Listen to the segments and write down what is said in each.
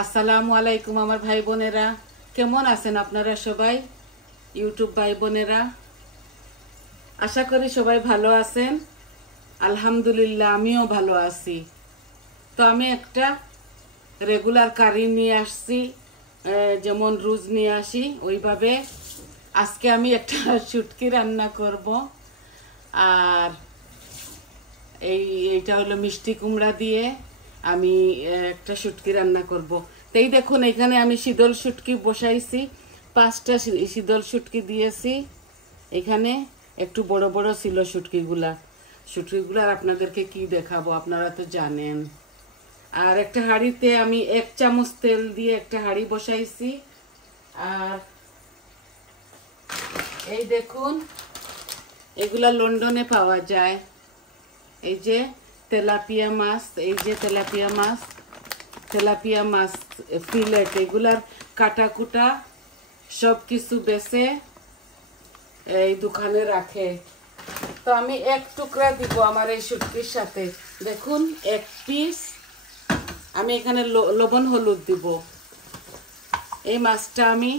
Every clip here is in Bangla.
আসসালামু আলাইকুম আমার ভাই বোনেরা, কেমন আছেন আপনারা সবাই? ইউটিউব ভাই বোনেরা, আশা করি সবাই ভালো আছেন। আলহামদুলিল্লাহ, আমিও ভালো আছি। তো আমি একটা রেগুলার কারি নিয়ে আসছি, যেমন রোজ নিয়ে আসি ওইভাবে আজকে আমি একটা শুটকি রান্না করব। আর এইটা হলো মিষ্টি কুমড়া দিয়ে আমি একটা শুটকি রান্না করব। তাই দেখুন, এখানে আমি শীতল শুটকি বসাইছি, 5টা শীতল শুটকি দিয়েছি। এখানে একটু বড় বড় ছিল শুটকিগুলা আর আপনাদেরকে কি দেখাবো, আপনারা তো জানেন। আর একটা হাঁড়িতে আমি 1 চামচ তেল দিয়ে একটা হাঁড়ি বসাইছি। আর এই দেখুন, এগুলা লন্ডনে পাওয়া যায়। এই যে তেলাপিয়া মাছ, তেলাপিয়া মাছ ফিলেট, এগুলার কাটা কুটা সব কিছু বেছে এই দোকানে রাখে। তো আমি 1 টুকরা দিব আমার এই শুটকির সাথে। দেখুন, 1 পিস আমি এখানে লবণ হলুদ দিব। এই মাছটা আমি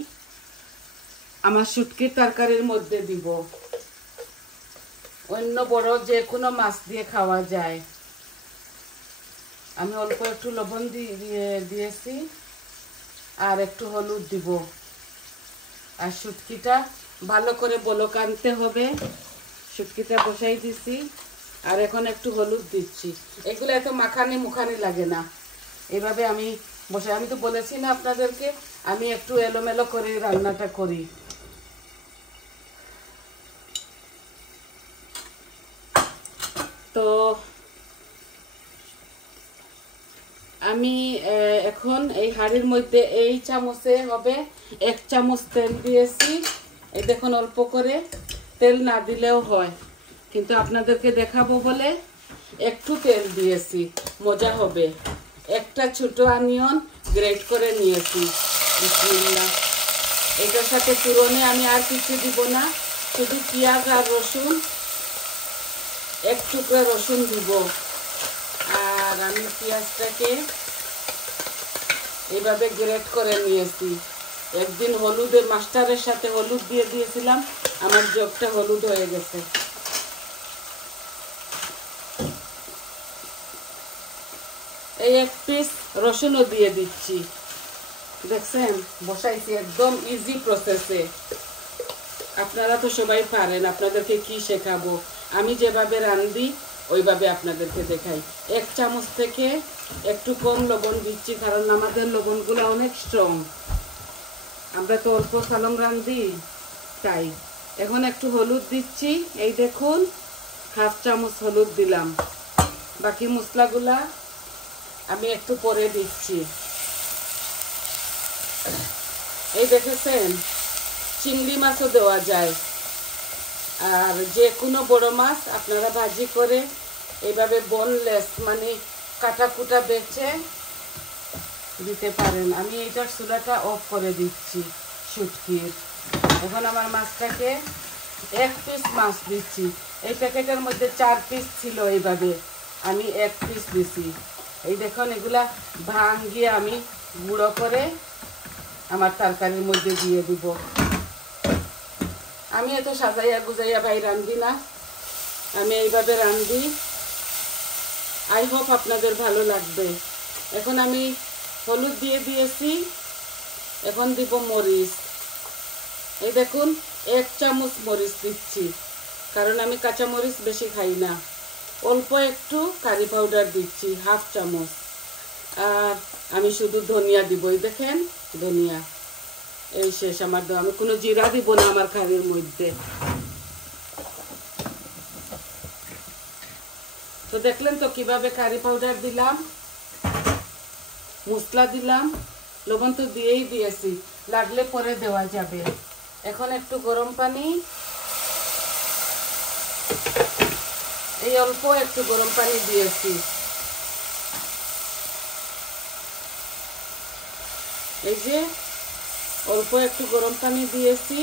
আমার শুটকির তরকারির মধ্যে দিব। অন্য বড় যে কোনো মাছ দিয়ে খাওয়া যায়। আমি অল্প একটু লবণ দিয়েছি আর একটু হলুদ দিব। আর শুটকিটা ভালো করে বলক আনতে হবে। শুটকিটা বসাই দিছি আর এখন একটু হলুদ দিচ্ছি। এগুলো এত মুখানি লাগে না, এভাবে আমি বসাই। আমি তো বলেছি না আপনাদেরকে, আমি একটু এলোমেলো করে রান্নাটা করি। তো আমি এখন এই হাঁড়ির মধ্যে এই চামচে হবে 1 চামচ তেল দিয়েছি। এই দেখুন, অল্প করে, তেল না দিলেও হয়, কিন্তু আপনাদেরকে দেখাবো বলে একটু তেল দিয়েছি, মজা হবে। একটা ছোট অনিয়ন গ্রেট করে নিয়েছি। বিসমিল্লাহ। এটার সাথে পুরনে আমি আর কিছু দিব না, শুধু পেঁয়াজ আর রসুন, 1 টুকরা রসুন দিব। আর আমি পেঁয়াজটাকে এইভাবে গ্রেট করে নিয়েছি। একদিন হলুদের মাস্টারের সাথে হলুদ দিয়ে দিয়েছিলাম, আমার জগটা হলুদ হয়ে গেছে। এই 1 পিস রসুনও দিয়ে দিচ্ছি। দেখছেন, বসাইছি একদম ইজি প্রসেসে। আপনারা তো সবাই পারেন, আপনাদেরকে কি শেখাবো, আমি যেভাবে রান্ধি ওইভাবে আপনাদেরকে দেখাই। 1 চামচ থেকে একটু কম লবণ দিচ্ছি, কারণ আমাদের লবণগুলো অনেক স্ট্রং, আমরা তো অল্প সালং রান্ধি তাই। এখন একটু হলুদ দিচ্ছি। এই দেখুন, 1/2 চামচ হলুদ দিলাম। বাকি মশলাগুলা আমি একটু পরে দিচ্ছি। এই দেখেছেন, চিংড়ি মাছও দেওয়া যায়। আর যে কোনো বড় মাছ আপনারা ভাজি করে এইভাবে বোনলেস, মানে কাটা কুটা বেছে দিতে পারেন। আমি এইটার চুলাটা অফ করে দিচ্ছি শুটকির। এখন আমার মাছটাকে 1 পিস মাছ দিচ্ছি। এই প্যাকেটের মধ্যে 4 পিস ছিল, এইভাবে আমি 1 পিস দিছি। এই দেখুন, এগুলা ভাঙিয়ে আমি গুঁড়ো করে আমার তরকারির মধ্যে দিয়ে দিব। আমি এত সাজাইয়া গুজাইয়া ভাই রান্ধি না, আমি এইভাবে রান্ধি। আই হোপ আপনাদের ভালো লাগবে। এখন আমি হলুদ দিয়ে দিয়েছি, এখন দিব মরিচ। এই দেখুন, 1 চামচ মরিচ দিচ্ছি, কারণ আমি কাঁচা মরিচ বেশি খাই না। অল্প একটু কারি পাউডার দিচ্ছি, 1/2 চামচ। আর আমি শুধু ধনিয়া দিব। এই দেখেন, ধনিয়া। এই শেষ আমার দেওয়া। আমি কোনো জিরা দিব না আমার কারির মধ্যে। তো দেখলেন তো কিভাবে কারি পাউডার দিলাম, মশলা দিলাম, লবণ তো দিয়েই দিয়েছি, লাগলে পরে দেওয়া যাবে। এখন একটু গরম পানি, এই অল্প একটু গরম পানি দিয়েছি। এই যে অল্প একটু গরম পানি দিয়েছি।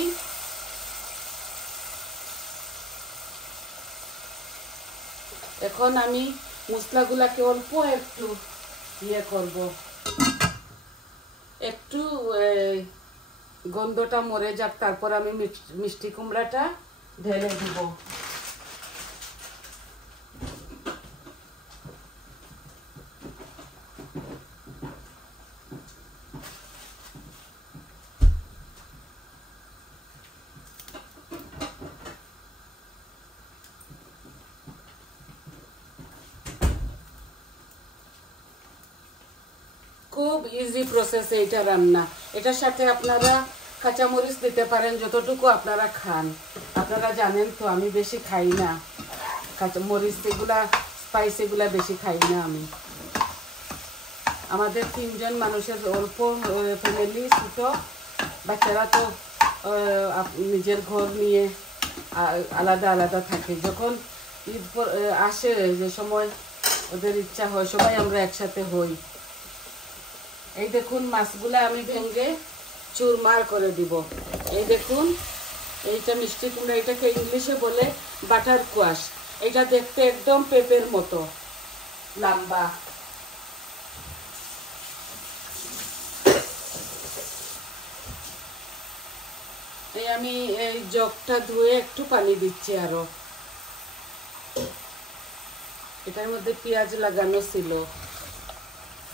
এখন আমি মশলাগুলাকে অল্প একটু ইয়ে করব, একটু গন্ধটা মরে যাক, তারপর আমি মিষ্টি কুমড়াটা ঢেলে দিব। খুব ইজি প্রসেসে এটা রান্না। এটার সাথে আপনারা কাঁচামরিচ দিতে পারেন যতটুকু আপনারা খান। আপনারা জানেন তো আমি বেশি খাই না কাঁচামরিচ, এগুলা স্পাইস এগুলা বেশি খাই না আমি। আমাদের 3 জন মানুষের অল্প ফ্যামিলি, ছোট বাচ্চারা তো নিজের ঘর নিয়ে আলাদা আলাদা থাকে। যখন ঈদ আসে, যে সময় ওদের ইচ্ছা হয়, সবাই আমরা একসাথে হই। এই দেখুন মাছগুলা আমি ভেঙে চুরমার করে দিব। এই দেখুন, এইটা মিষ্টি কুমড়া, এটাকে ইংলিশে বলে বাটার কোয়াশ। এটা দেখতে একদম পেঁপের মতো লম্বা। এই আমি এই জগটা ধুয়ে একটু পানি দিচ্ছি আরো। এটার মধ্যে পেঁয়াজ লাগানো ছিল।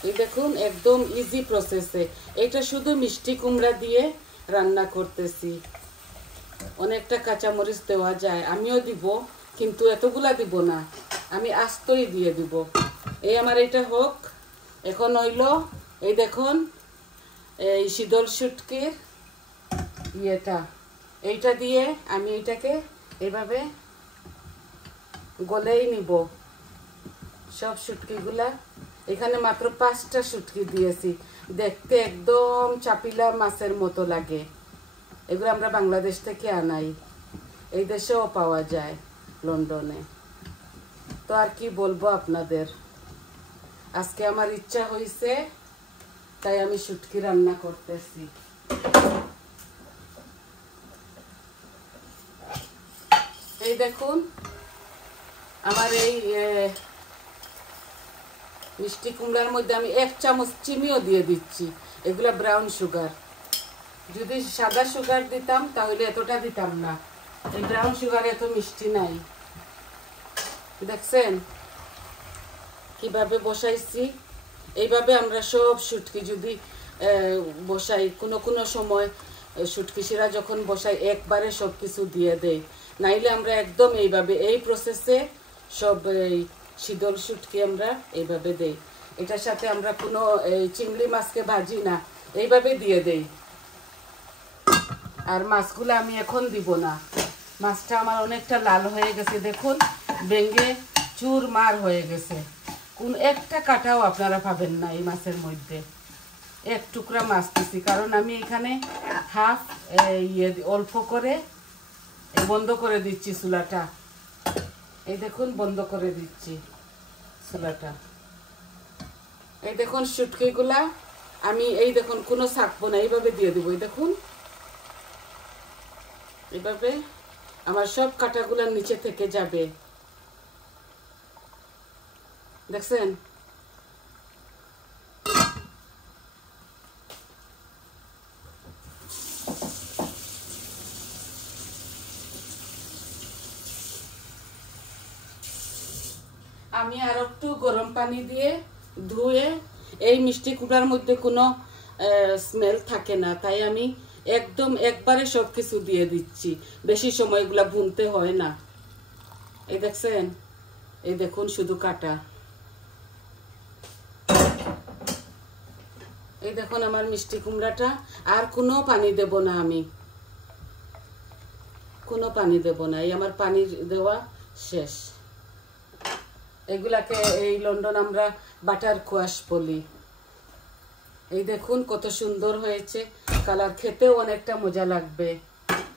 এই দেখুন একদম ইজি প্রসেসে। এটা শুধু মিষ্টি কুমড়া দিয়ে রান্না করতেছি। অনেকটা কাঁচামরিচ দেওয়া যায়, আমিও দিব, কিন্তু এতগুলা দিব না, আমি আস্তই দিয়ে দিব। এই আমার এটা হোক। এখন হইল এই দেখুন এই শীতল শুটকির ইয়েটা, এইটা দিয়ে আমি এটাকে এইভাবে গলেই নিব সব শুটকিগুলা। এখানে মাত্র 5টা শুটকি দিয়েছি, দেখতে একদম চাপিলা মাছের মতো লাগে। এগুলো আমরা বাংলাদেশ থেকে আনাই, এই দেশেও পাওয়া যায়, লন্ডনে। তো আর কি বলবো আপনাদের, আজকে আমার ইচ্ছা হয়েছে তাই আমি শুটকি রান্না করতেছি। এই দেখুন আমার এই মিষ্টি কুমড়ার মধ্যে আমি 1 চামচ চিনিও দিয়ে দিচ্ছি। এগুলা ব্রাউন সুগার। যদি সাদা সুগার দিতাম তাহলে এতটা দিতাম না। এই ব্রাউন সুগার এত মিষ্টি নাই। দেখছেন কিভাবে বসাইছি? এইভাবে আমরা সব শুটকি যদি বসাই, কোনো সময় শুটকি শিরা যখন বসাই একবারে সব কিছু দিয়ে দেই, নাইলে আমরা একদম এইভাবে এই প্রসেসে সব এই শীতল শুটকি আমরা এইভাবে দেই। এটার সাথে আমরা কোনো চিংড়ি মাছকে ভাজি না, এইভাবে দিয়ে দেই। আর মাছগুলো আমি এখন দিব না, মাছটা আমার অনেকটা লাল হয়ে গেছে, দেখুন ভেঙে চুরমার হয়ে গেছে। কোন একটা কাটাও আপনারা পাবেন না এই মাছের মধ্যে। এক টুকরা মাছ দিছি, কারণ আমি এখানে হাফ অল্প করে বন্ধ করে দিচ্ছি চুলাটা। এই দেখুন বন্ধ করে দিচ্ছি চুলাটা। এই দেখুন শুটকিগুলা আমি এই দেখুন কোনো ছাকবো না, এইভাবে দিয়ে দেবো। এই দেখুন এইভাবে আমার সব কাটাগুলা নিচে থেকে যাবে, দেখছেন? আমি আর একটু গরম পানি দিয়ে ধুয়ে, এই মিষ্টি কুমড়ার মধ্যে কোনো স্মেল থাকে না, তাই আমি একদম একবারে সব কিছু দিয়ে দিচ্ছি। বেশি সময় এগুলা ভুনতে হয় না। এই দেখছেন, এই দেখুন শুধু কাটা। এই দেখুন আমার মিষ্টি কুমড়াটা, আর কোনো পানি দেব না, আমি কোনো পানি দেব না। এই আমার পানি দেওয়া শেষ। এগুলাকে এই লন্ডন আমরা বাটার কোয়াশ বলি। এই দেখুন কত সুন্দর হয়েছে কালার, খেতেও অনেকটা মজা লাগবে।